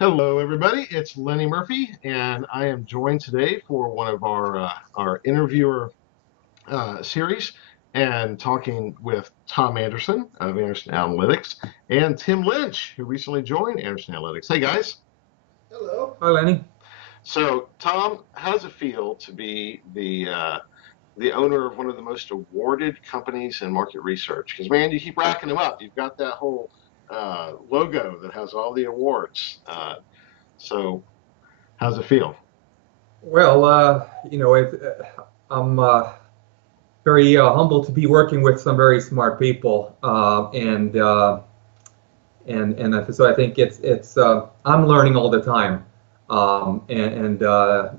Hello, everybody. It's Lenny Murphy, and I am joined today for one of our interviewer series, and talking with Tom Anderson of Anderson Analytics and Tim Lynch, who recently joined Anderson Analytics. Hey, guys. Hello. Hi, Lenny. So, Tom, how does it feel to be the owner of one of the most awarded companies in market research? Because man, you keep racking them up. You've got that whole logo that has all the awards. So, how's it feel? Well, I'm very humbled to be working with some very smart people, and so I think it's I'm learning all the time, and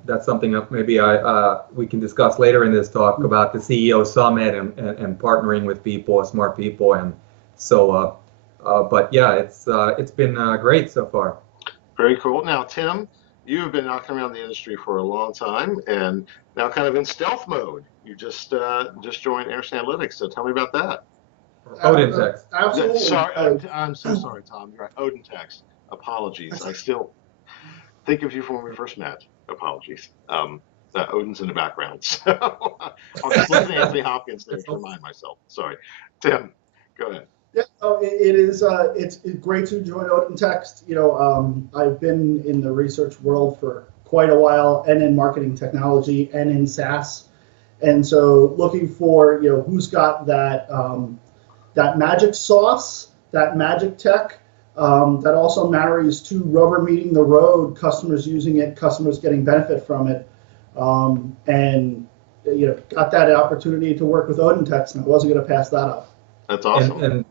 that's something that maybe I we can discuss later in this talk about the CEO summit and partnering with people, smart people, and so. But yeah, it's been great so far. Very cool. Now, Tim, you have been knocking around the industry for a long time, and now kind of in stealth mode. You just joined Anderson Analytics, so tell me about that. Odintext. Absolutely. Sorry, I'm so sorry, Tom. You're right. Odintext. Apologies. I still think of you from when we first met. Apologies. Odin's in the background, so I'll just listen to Anthony Hopkins there to remind myself. Sorry, Tim. Go ahead. Yeah, no, it is. It's great to join Odintext. I've been in the research world for quite a while, and in marketing technology, and in SaaS, and so looking for who's got that magic sauce, that magic tech that also marries to rubber meeting the road, customers using it, customers getting benefit from it, and got that opportunity to work with Odintext, and I wasn't going to pass that up. That's And awesome. and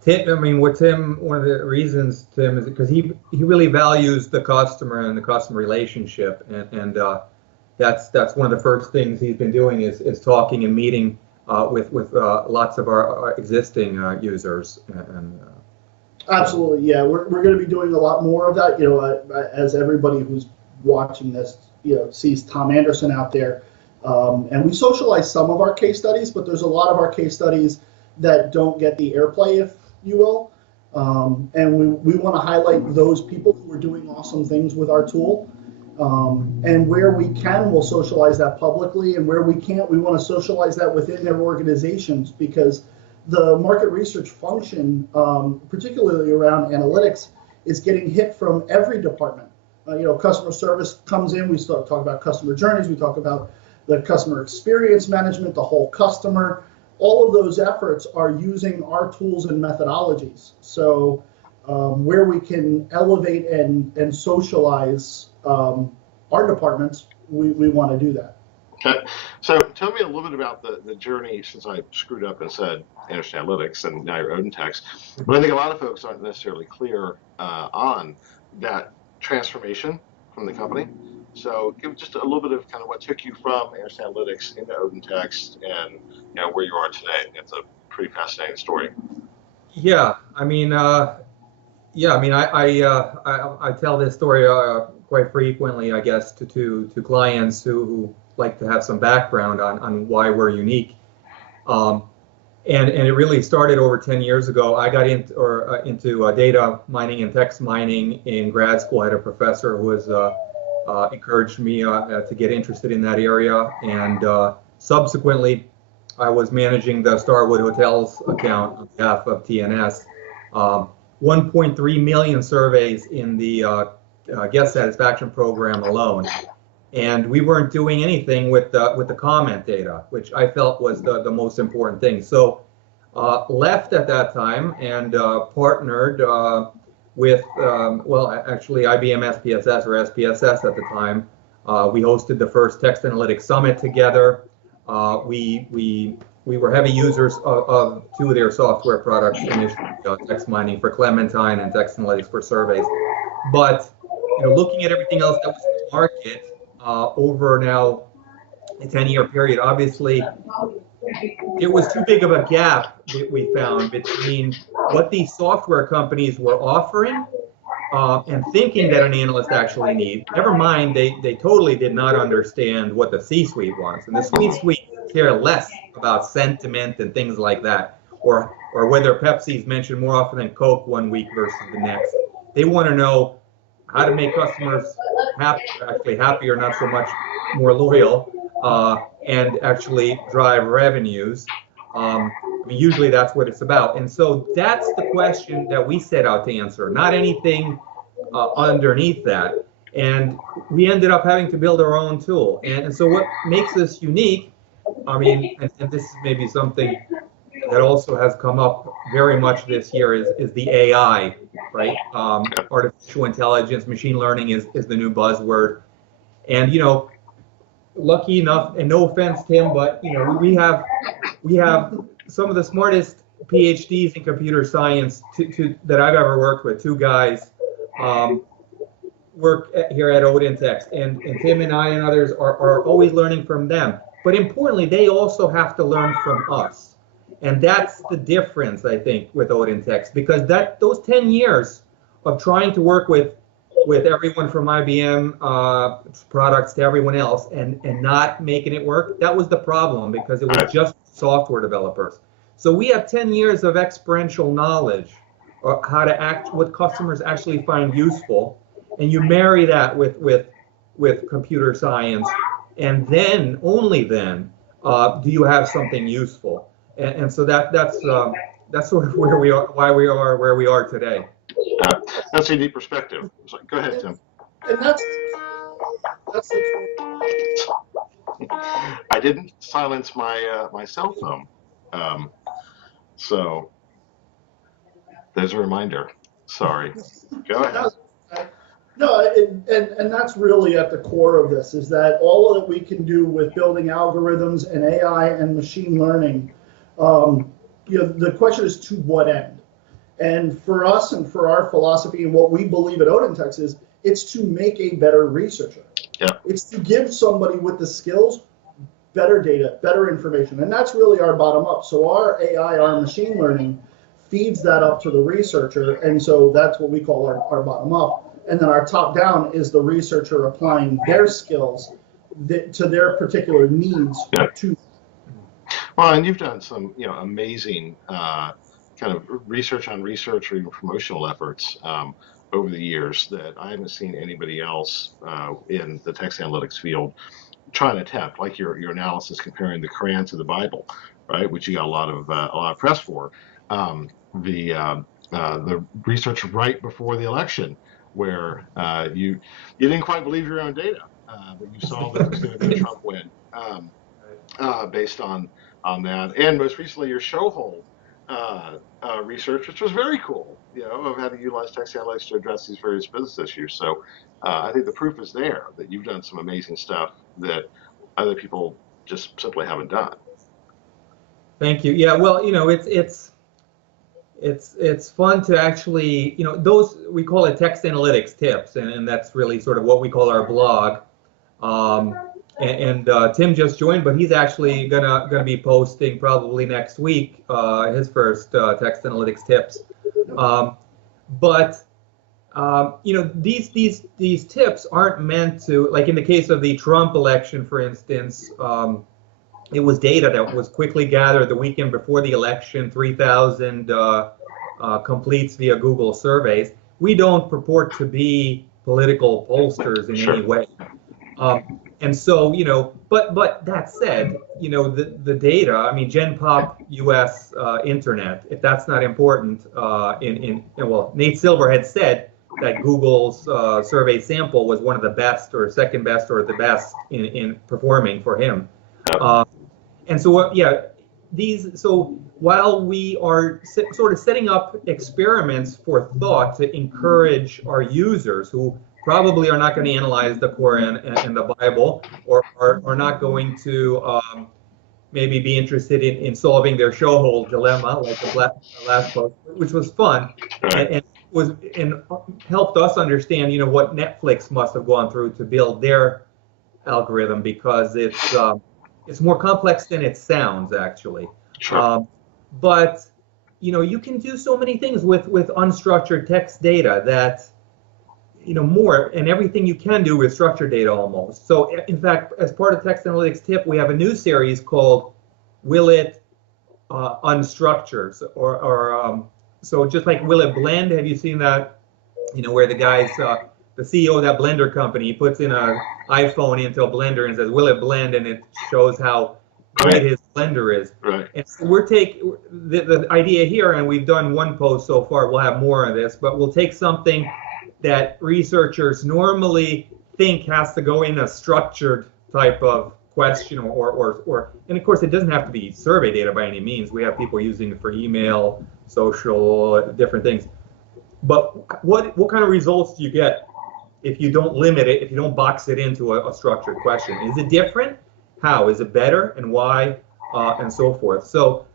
Tim, I mean, what Tim, one of the reasons, Tim, is because he really values the customer and the customer relationship, and that's one of the first things he's been doing is talking and meeting with lots of our existing users, and Absolutely, yeah. We're going to be doing a lot more of that. As everybody who's watching this, sees Tom Anderson out there, and we socialize some of our case studies, but there's a lot of our case studies that don't get the airplay, if you will. And we want to highlight those people who are doing awesome things with our tool. And where we can, we'll socialize that publicly, and where we can't, we want to socialize that within their organizations, because the market research function, particularly around analytics, is getting hit from every department. Customer service comes in, we start talking about customer journeys, we talk about the customer experience management, the whole customer. All of those efforts are using our tools and methodologies. So where we can elevate and socialize our departments, we want to do that. Okay. So tell me a little bit about the journey, since I screwed up and said Anderson Analytics and now you're Odintext. But I think a lot of folks aren't necessarily clear on that transformation from the company. So give just a little bit of kind of what took you from Anderson Analytics into Odintext, and where you are today. It's a pretty fascinating story. yeah, I mean, yeah, I mean, I tell this story quite frequently, I guess, to clients who like to have some background on why we're unique. Um, and it really started over 10 years ago. I got into data mining and text mining in grad school. I had a professor who was encouraged me to get interested in that area, and subsequently, I was managing the Starwood Hotels account on behalf of TNS. 1.3 million surveys in the guest satisfaction program alone, and we weren't doing anything with the comment data, which I felt was the most important thing. So left at that time and partnered with well, actually IBM SPSS or SPSS at the time. We hosted the first Text Analytics Summit together. We were heavy users of two of their software products initially, text mining for Clementine and text analytics for surveys. But looking at everything else that was in the market over now a 10-year period, obviously it was too big of a gap we found between what these software companies were offering and thinking that an analyst actually needs. Never mind, they totally did not understand what the C-suite wants, and the C-suite care less about sentiment and things like that, or whether Pepsi's mentioned more often than Coke one week versus the next. They want to know how to make customers actually happier, not so much more loyal, and actually drive revenues. I mean, usually that's what it's about. And so that's the question that we set out to answer, not anything underneath that. And we ended up having to build our own tool. And so what makes us unique, I mean, and this is maybe something that also has come up very much this year is the AI, right? Artificial intelligence, machine learning is the new buzzword. And, lucky enough, and no offense, Tim, but, we have some of the smartest PhDs in computer science that I've ever worked with. Two guys work here at Odintext, and Tim and I and others are always learning from them. But importantly, they also have to learn from us. And that's the difference, I think, with Odintext, because those 10 years of trying to work with everyone from IBM products to everyone else and not making it work, that was the problem, because it was just software developers. So we have 10 years of experiential knowledge of how to act, what customers actually find useful, and you marry that with computer science, and then, only then, do you have something useful. And so that's sort of where we are, why we are where we are today. That's a neat perspective. So, go ahead, Tim. And that's I didn't silence my cell phone, so there's a reminder. Sorry. Go ahead. No, and that's really at the core of this, is that all that we can do with building algorithms and AI and machine learning, the question is to what end? And for us and for our philosophy and what we believe at Odintext is, it's to make a better researcher. Yeah. It's to give somebody with the skills better data, better information. And that's really our bottom up. So our AI, our machine learning, feeds that up to the researcher. And so that's what we call our bottom up. And then our top down is the researcher applying their skills to their particular needs. Yeah. To Well, and you've done some, amazing kind of research on research or even promotional efforts over the years that I haven't seen anybody else in the text analytics field try and attempt, like your analysis comparing the Quran to the Bible, right? Which you got a lot of press for. The research right before the election, where you didn't quite believe your own data, but you saw that it was going to be a Trump win based on that, and most recently your Showhole research, which was very cool, of how to utilize text analytics to address these various business issues. So I think the proof is there that you've done some amazing stuff that other people just simply haven't done. Thank you. Yeah, well, it's fun to actually, those, we call it text analytics tips, and that's really sort of what we call our blog. And Tim just joined, but he's actually gonna be posting probably next week his first text analytics tips. But these tips aren't meant to, like in the case of the Trump election, for instance. It was data that was quickly gathered the weekend before the election, 3,000 completes via Google surveys. We don't purport to be political pollsters in any way. And so, but that said, the data, I mean, GenPop US Internet, if that's not important, well, Nate Silver had said that Google's survey sample was one of the best or second best or the best in performing for him. And so, so while we are sort of setting up experiments for thought to encourage our users who probably are not going to analyze the Quran and the Bible, or are not going to maybe be interested in solving their Showhole dilemma, like the last post, which was fun, and helped us understand, what Netflix must have gone through to build their algorithm, because it's more complex than it sounds, actually. Sure. But you can do so many things with unstructured text data that more, and everything you can do with structured data almost. So in fact, as part of Text Analytics Tip, we have a new series called Will It Unstructure? So just like Will It Blend? Have you seen that? Where the guys the CEO of that blender company. He puts in a iPhone into a blender and says, "Will it blend?" And it shows how great his blender is. Right. And so we're taking the idea here, and we've done one post so far. We'll have more of this, but we'll take something that researchers normally think has to go in a structured type of question or and of course it doesn't have to be survey data by any means. We have people using it for email, social, different things. But what kind of results do you get if you don't limit it, if you don't box it into a structured question? Is it different? How? Is it better? And why? And so forth. So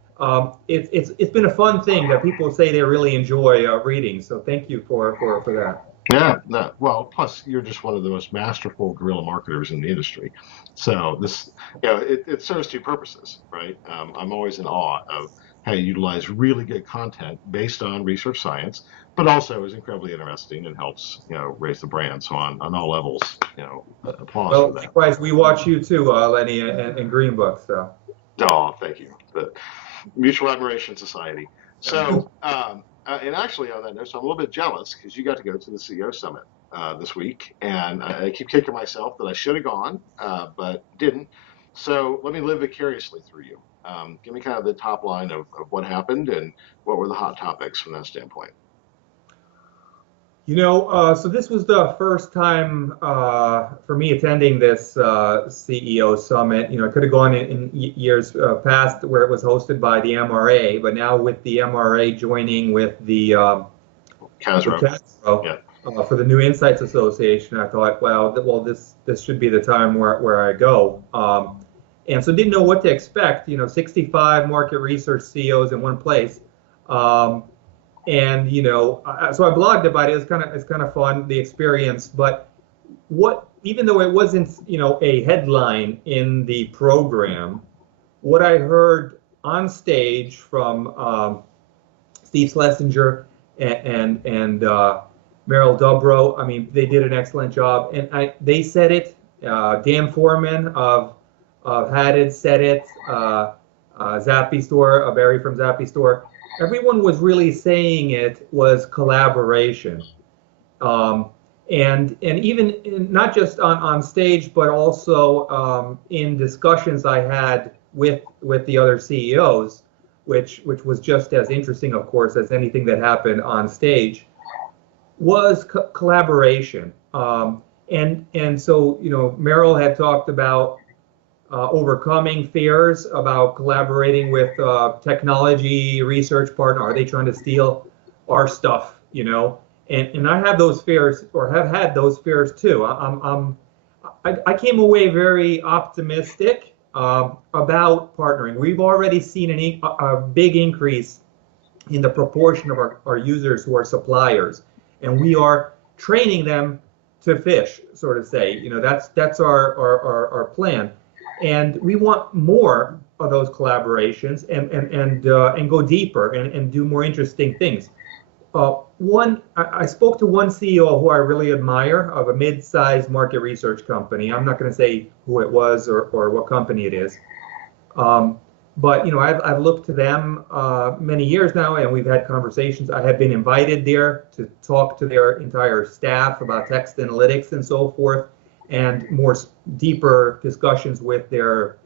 it's been a fun thing that people say they really enjoy reading. So thank you for that. Yeah, no, well, plus you're just one of the most masterful guerrilla marketers in the industry. So this, it serves two purposes, right? I'm always in awe of how you utilize really good content based on research science, but also is incredibly interesting and helps, raise the brand. So on all levels, applause Well, for that. likewise, we watch you too, Lenny, and Greenbook. So. Oh, thank you. The Mutual Admiration Society. So, and actually on that note, so I'm a little bit jealous because you got to go to the CEO Summit this week, and I keep kicking myself that I should have gone, but didn't. So let me live vicariously through you. Give me kind of the top line of what happened and what were the hot topics from that standpoint. So this was the first time for me attending this CEO Summit. I could have gone in years past where it was hosted by the MRA, but now with the MRA joining with the Casro. For the New Insights Association, I thought, well, this should be the time where I go. And so didn't know what to expect. 65 market research CEOs in one place. And so I blogged about it. It's kind of fun, the experience. But even though it wasn't a headline in the program, what I heard on stage from Steve Schlesinger and Meryl Dubrow, I mean, they did an excellent job. And they said it. Dan Foreman of Haddad said it. Zappy Store, Barry from Zappy Store. Everyone was really saying it was collaboration, and even not just on stage, but also in discussions I had with the other CEOs, which was just as interesting, of course, as anything that happened on stage, was collaboration. And so Meryl had talked about overcoming fears about collaborating with technology research partner. Are they trying to steal our stuff? And I have those fears, or have had those fears too. I came away very optimistic about partnering. We've already seen a big increase in the proportion of our users who are suppliers, and we are training them to fish, sort of say. That's our plan. And we want more of those collaborations and go deeper and do more interesting things. I spoke to one CEO who I really admire of a mid-sized market research company. I'm not going to say who it was or what company it is. But I've looked to them many years now, and we've had conversations. I have been invited there to talk to their entire staff about text analytics and so forth, and more deeper discussions with their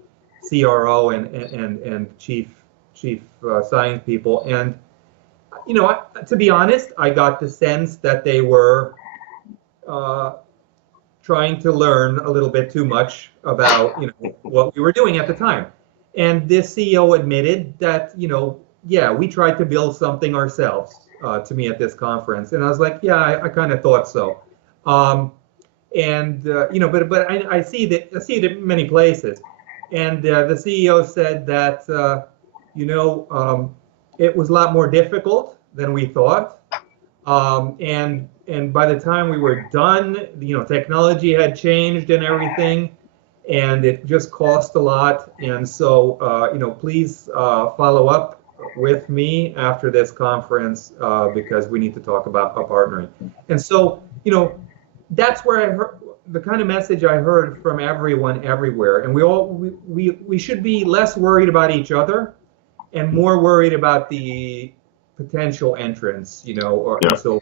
CRO and chief science people. And to be honest, I got the sense that they were trying to learn a little bit too much about what we were doing at the time. And this CEO admitted that we tried to build something ourselves to me at this conference, and I was like, yeah, I kind of thought so. But I see it in many places, and the CEO said that it was a lot more difficult than we thought, and by the time we were done, technology had changed and everything, and it just cost a lot. And so please follow up with me after this conference because we need to talk about partnering. And so that's where I heard the kind of message I heard from everyone everywhere. And we should be less worried about each other and more worried about the potential entrants, and so forth.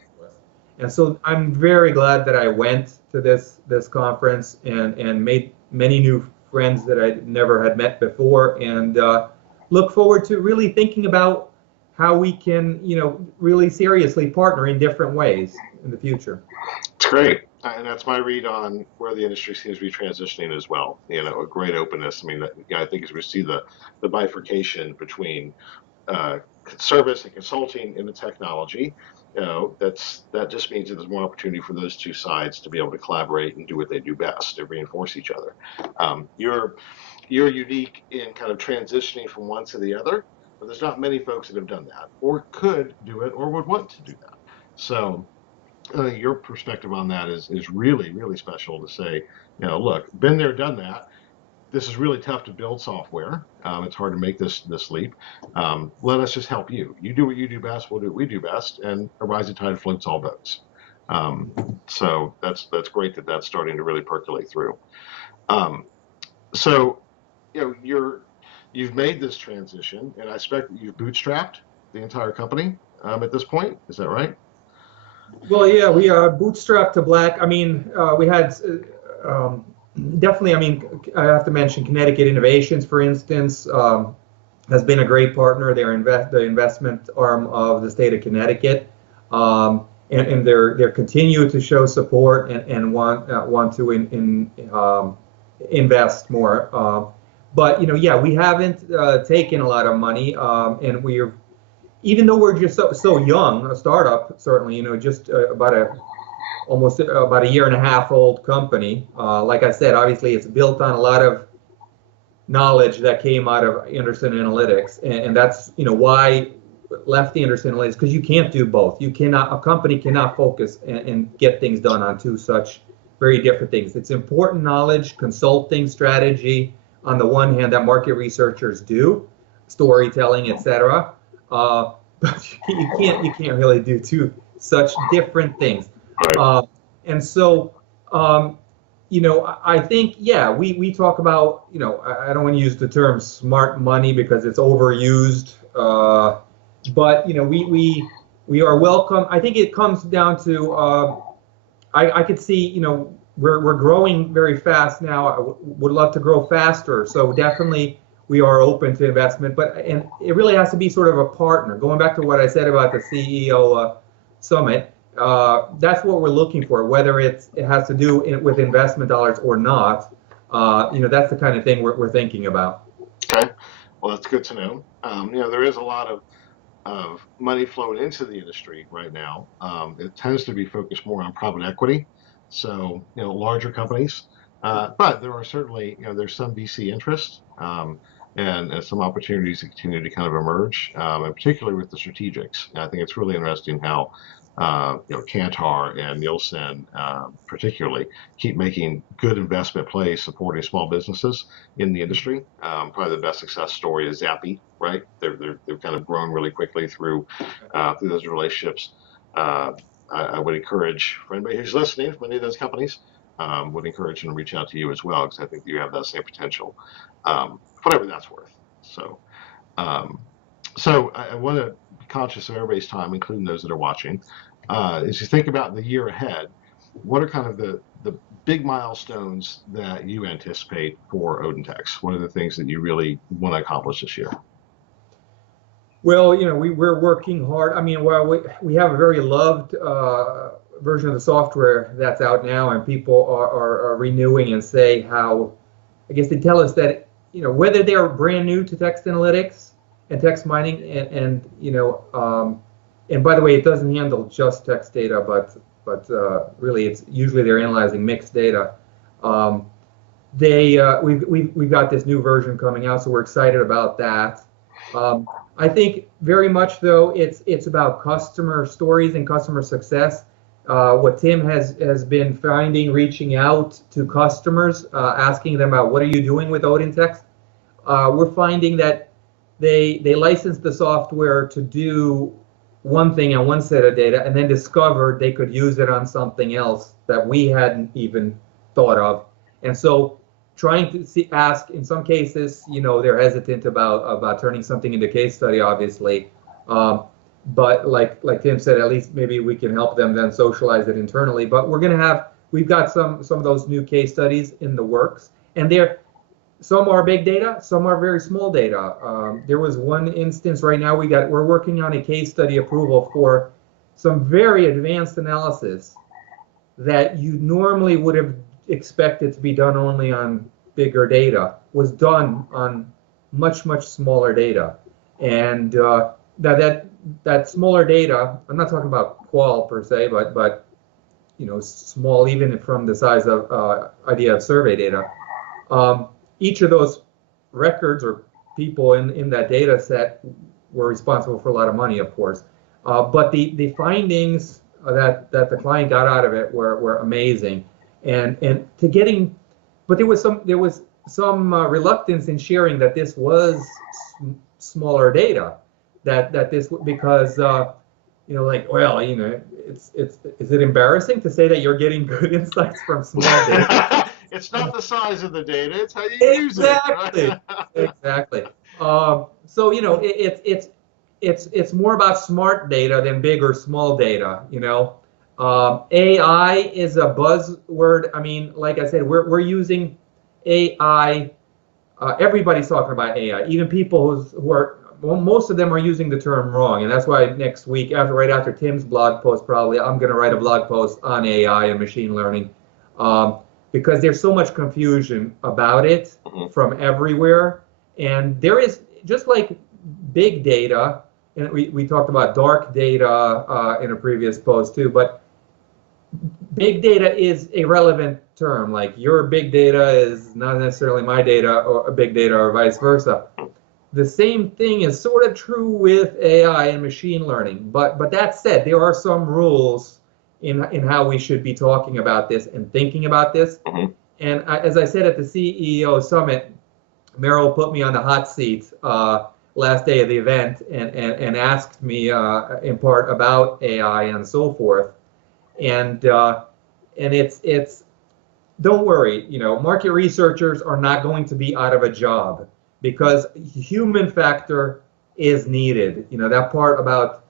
And so I'm very glad that I went to this conference and made many new friends that I never had met before, and look forward to really thinking about how we can, really seriously partner in different ways in the future. It's great. And that's my read on where the industry seems to be transitioning as well. A great openness. I mean, I think as we see the bifurcation between service and consulting in the technology, that just means that there's more opportunity for those two sides to be able to collaborate and do what they do best to reinforce each other. You're unique in kind of transitioning from one to the other, but there's not many folks that have done that or could do it or would want to do that. So I think your perspective on that is really, really special to say, look, been there, done that. This is really tough to build software. It's hard to make this leap. Let us just help you. You do what you do best. We'll do what we do best, and a rising tide floats all boats. So that's great that that's starting to really percolate through. So you've made this transition, and I expect you've bootstrapped the entire company at this point. Is that right? Well, yeah, we are bootstrapped to black. I mean, we had definitely. I mean, I have to mention Connecticut Innovations, for instance, has been a great partner. They're the investment arm of the state of Connecticut, and they're continue to show support and want to invest more. But yeah, we haven't taken a lot of money, and we're. Even though we're just so young, a startup, certainly, just almost about a year and a half old company. Like I said, obviously it's built on a lot of knowledge that came out of Anderson Analytics, and that's why left the Anderson Analytics, because you can't do both. A company cannot focus and get things done on two such very different things. It's important knowledge, consulting, strategy on the one hand that market researchers do, storytelling, etc. But you can't really do two such different things. And so, I think, we talk about, I don't want to use the term smart money because it's overused, but, we are welcome. I think it comes down to, I could see, we're growing very fast now. I would love to grow faster. So definitely, we are open to investment, and it really has to be sort of a partner. Going back to what I said about the CEO summit, that's what we're looking for. Whether it has to do with investment dollars or not, that's the kind of thing we're thinking about. Okay, well, that's good to know. There is a lot of money flowing into the industry right now. It tends to be focused more on private equity, so larger companies. But there are certainly there's some VC interest. And some opportunities to continue to kind of emerge, and particularly with the strategics. And I think it's really interesting how Kantar and Nielsen particularly keep making good investment plays supporting small businesses in the industry. Probably the best success story is Zappy, right? They've kind of grown really quickly through those relationships. I would encourage, for anybody who's listening from any of those companies, would encourage them to reach out to you as well, because I think you have that same potential. Whatever that's worth. So I want to be conscious of everybody's time, including those that are watching. As you think about the year ahead, what are kind of the big milestones that you anticipate for Odintext? What are the things that you really want to accomplish this year? Well, we're working hard. I mean, we have a very loved version of the software that's out now, and people are renewing and say how, I guess they tell us that whether they're brand new to text analytics and text mining, and by the way, it doesn't handle just text data, but really it's usually they're analyzing mixed data. We've got this new version coming out, so we're excited about that. I think very much though it's about customer stories and customer success. What Tim has been finding, reaching out to customers, asking them about what are you doing with Odintext. We're finding that they license the software to do one thing on one set of data, and then discovered they could use it on something else that we hadn't even thought of. And so trying to ask, in some cases, they're hesitant about turning something into case study, obviously. but like Tim said, at least maybe we can help them then socialize it internally. But we've got some of those new case studies in the works, and some are big data, some are very small data. There was one instance right now we're working on a case study approval for some very advanced analysis that you normally would have expected to be done only on bigger data, was done on much smaller data. And that smaller data, I'm not talking about qual per se, but small even from the size of idea of survey data. Each of those records or people in that data set were responsible for a lot of money, of course. But the findings that the client got out of it were amazing, but there was some reluctance in sharing that this was smaller data, that this, because is it embarrassing to say that you're getting good insights from small data? It's not the size of the data; it's how you use it. Exactly. So it's more about smart data than big or small data. AI is a buzzword. I mean, like I said, we're using AI. Everybody's talking about AI. Even people who are, well, most of them are using the term wrong, and that's why next week, right after Tim's blog post, probably I'm going to write a blog post on AI and machine learning, because there's so much confusion about it from everywhere, and there is, just like big data, and we talked about dark data in a previous post too, but big data is a relevant term. Like, your big data is not necessarily my data, or big data, or vice versa. The same thing is sort of true with AI and machine learning. But that said, there are some rules in how we should be talking about this and thinking about this. And as I said at the CEO Summit, Merrill put me on the hot seat last day of the event and asked me in part about AI and so forth. And it's don't worry, market researchers are not going to be out of a job, because human factor is needed. That part about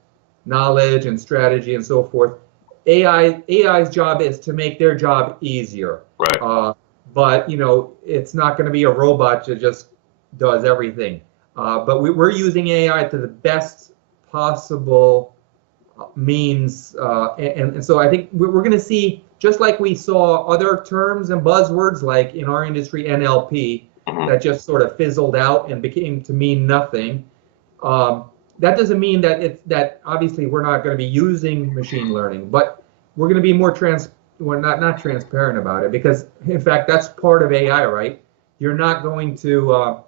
knowledge and strategy and so forth. AI's job is to make their job easier. Right. But it's not going to be a robot that just does everything. But we're using AI to the best possible means, and so I think we're going to see, just like we saw other terms and buzzwords like in our industry NLP that just sort of fizzled out and became to mean nothing. That doesn't mean that obviously we're not going to be using machine learning, but we're going to be more we're not transparent about it, because in fact that's part of AI, right? You're not going to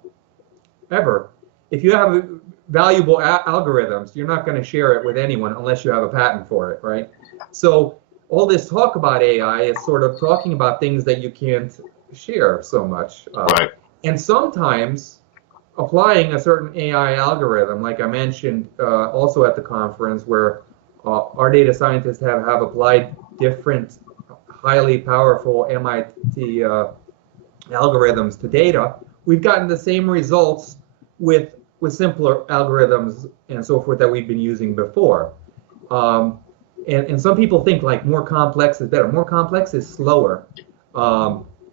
ever, if you have valuable algorithms, you're not going to share it with anyone unless you have a patent for it, right? So all this talk about AI is sort of talking about things that you can't share so much. Right. And sometimes applying a certain AI algorithm, like I mentioned also at the conference, where our data scientists have applied different highly powerful MIT algorithms to data, we've gotten the same results with simpler algorithms and so forth that we've been using before. And some people think like more complex is better. More complex is slower.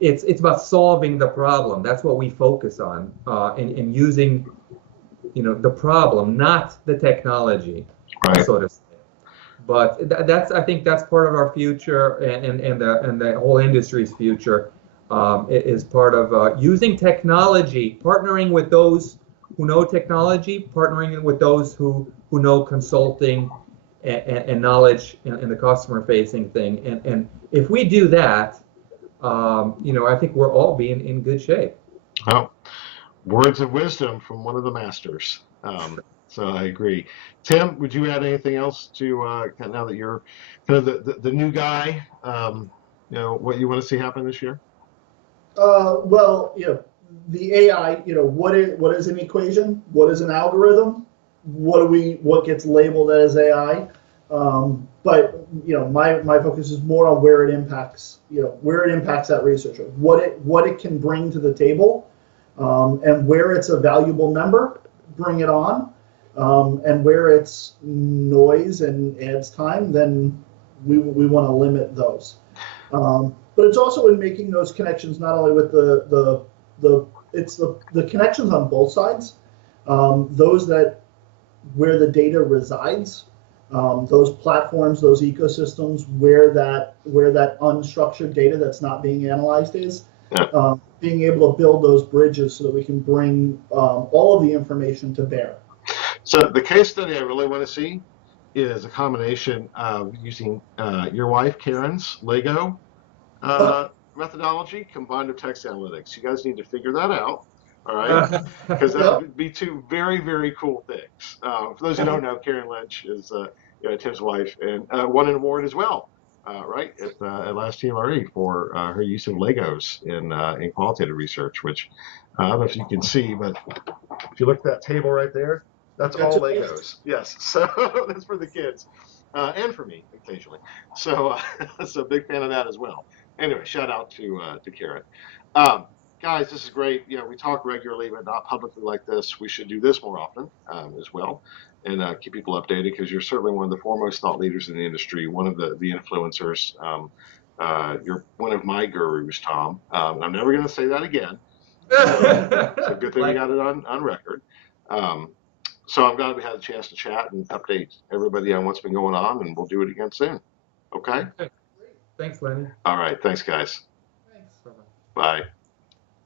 It's about solving the problem. That's what we focus on, and using the problem, not the technology, right, so to say. But I think that's part of our future, and the whole industry's future is part of using technology, partnering with those who know technology, partnering with those who know consulting and knowledge and the customer-facing thing. And if we do that, I think we're all being in good shape. Well, words of wisdom from one of the masters. So I agree. Tim, would you add anything else to now that you're kind of the new guy? What you want to see happen this year? Well, the AI. What is an equation? What is an algorithm? What gets labeled as AI? But my focus is more on where it impacts. Where it impacts that researcher. What it can bring to the table, and where it's a valuable member. Bring it on. And where it's noise and adds time, then we want to limit those. But it's also in making those connections not only with the connections on both sides, those that where the data resides, those platforms, those ecosystems where that unstructured data that's not being analyzed is, being able to build those bridges so that we can bring all of the information to bear. So the case study I really want to see is a combination of using your wife Karen's Lego methodology combined with text analytics. You guys need to figure that out, all right? Because that would be two very, very cool things. For those who don't know, Karen Lynch is Tim's wife and won an award as well, right, at last TMRE for her use of Legos in qualitative research, which I don't know if you can see, but if you look at that table right there, that's all Legos. Yes, so that's for the kids and for me occasionally. So, so big fan of that as well. Anyway, shout out to Karen. Guys, this is great. We talk regularly, but not publicly like this. We should do this more often as well, and keep people updated because you're certainly one of the foremost thought leaders in the industry, one of the influencers. You're one of my gurus, Tom. I'm never going to say that again. So good thing we got it on record. So I'm glad we had a chance to chat and update everybody on what's been going on, and we'll do it again soon. Okay? Thanks, Lenny. All right. Thanks, guys. Thanks. Bye.